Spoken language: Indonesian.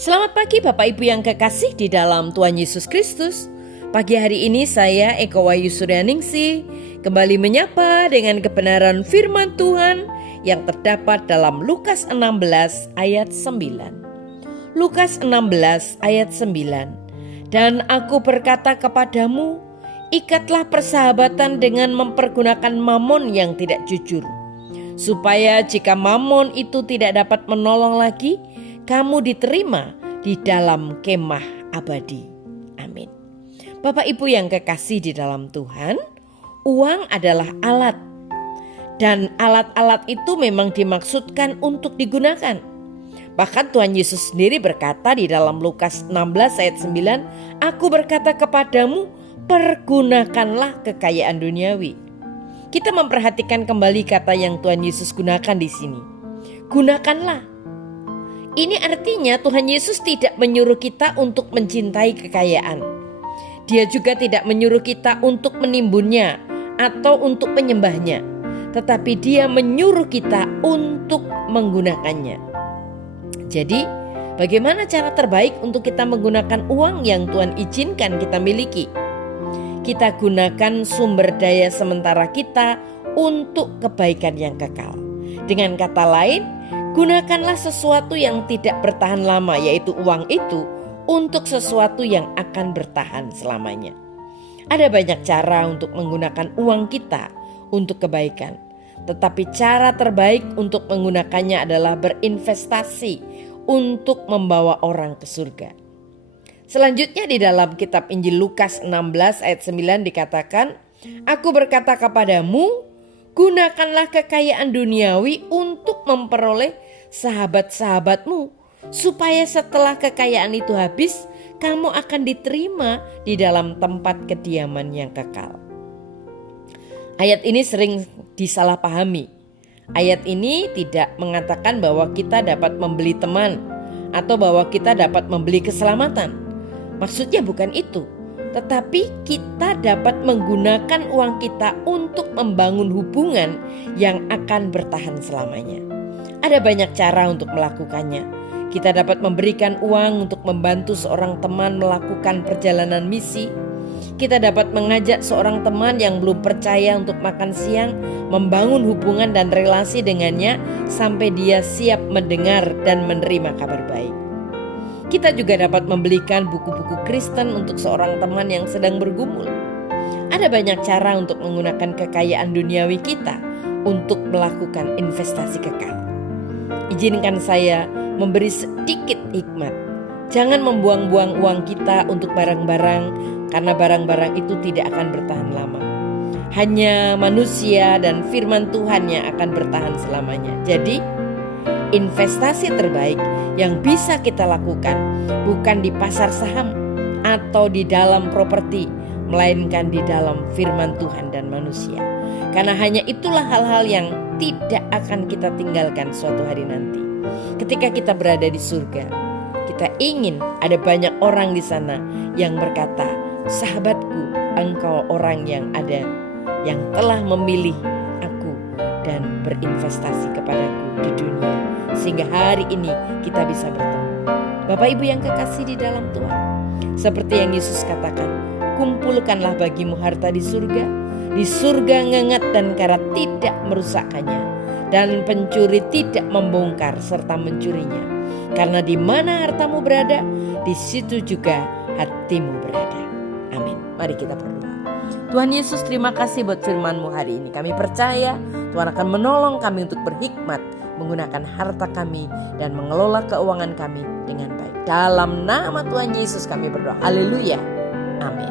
Selamat pagi Bapak Ibu yang kekasih di dalam Tuhan Yesus Kristus. Pagi hari ini saya Eko Wahyu Suryaningsih kembali menyapa dengan kebenaran firman Tuhan yang terdapat dalam Lukas 16 ayat 9. Lukas 16 ayat 9. Dan aku berkata kepadamu, ikatlah persahabatan dengan mempergunakan mamon yang tidak jujur, supaya jika mamon itu tidak dapat menolong lagi, kamu diterima di dalam kemah abadi. Amin. Bapak Ibu yang kekasih di dalam Tuhan, uang adalah alat. Dan alat-alat itu memang dimaksudkan untuk digunakan. Bahkan Tuhan Yesus sendiri berkata di dalam Lukas 16 ayat 9, aku berkata kepadamu, pergunakanlah kekayaan duniawi. Kita memperhatikan kembali kata yang Tuhan Yesus gunakan di sini. Gunakanlah. Ini artinya Tuhan Yesus tidak menyuruh kita untuk mencintai kekayaan. Dia juga tidak menyuruh kita untuk menimbunnya atau untuk menyembahnya. Tetapi dia menyuruh kita untuk menggunakannya. Jadi, bagaimana cara terbaik untuk kita menggunakan uang yang Tuhan izinkan kita miliki? Kita gunakan sumber daya sementara kita untuk kebaikan yang kekal. Dengan kata lain, gunakanlah sesuatu yang tidak bertahan lama, yaitu uang itu, untuk sesuatu yang akan bertahan selamanya. Ada banyak cara untuk menggunakan uang kita untuk kebaikan. Tetapi cara terbaik untuk menggunakannya adalah berinvestasi untuk membawa orang ke surga. Selanjutnya di dalam kitab Injil Lukas 16 ayat 9 dikatakan, aku berkata kepadamu, gunakanlah kekayaan duniawi untuk memperoleh sahabat-sahabatmu, supaya setelah kekayaan itu habis, kamu akan diterima di dalam tempat kediaman yang kekal. Ayat ini sering disalahpahami. Ayat ini tidak mengatakan bahwa kita dapat membeli teman atau bahwa kita dapat membeli keselamatan. Maksudnya bukan itu. Tetapi kita dapat menggunakan uang kita untuk membangun hubungan yang akan bertahan selamanya. Ada banyak cara untuk melakukannya. Kita dapat memberikan uang untuk membantu seorang teman melakukan perjalanan misi. Kita dapat mengajak seorang teman yang belum percaya untuk makan siang, membangun hubungan dan relasi dengannya sampai dia siap mendengar dan menerima kabar baik. Kita juga dapat membelikan buku-buku Kristen untuk seorang teman yang sedang bergumul. Ada banyak cara untuk menggunakan kekayaan duniawi kita untuk melakukan investasi kekal. Izinkan saya memberi sedikit hikmat. Jangan membuang-buang uang kita untuk barang-barang, karena barang-barang itu tidak akan bertahan lama. Hanya manusia dan firman Tuhan yang akan bertahan selamanya. Jadi, investasi terbaik yang bisa kita lakukan bukan di pasar saham atau di dalam properti, melainkan di dalam firman Tuhan dan manusia. Karena hanya itulah hal-hal yang tidak akan kita tinggalkan suatu hari nanti. Ketika kita berada di surga, kita ingin ada banyak orang di sana yang berkata, sahabatku, engkau orang yang telah memilih aku dan berinvestasi kepadaku di dunia, sehingga hari ini kita bisa bertemu. Bapak Ibu yang kekasih di dalam Tuhan, seperti yang Yesus katakan, kumpulkanlah bagimu harta di surga. Di surga ngengat dan karat tidak merusakkannya, dan pencuri tidak membongkar serta mencurinya. Karena di mana hartamu berada, di situ juga hatimu berada. Amin. Mari kita berdoa. Tuhan Yesus, terima kasih buat firman-Mu hari ini. Kami percaya Tuhan akan menolong kami untuk berhikmat menggunakan harta kami dan mengelola keuangan kami dengan baik. Dalam nama Tuhan Yesus kami berdoa. Haleluya. Amin.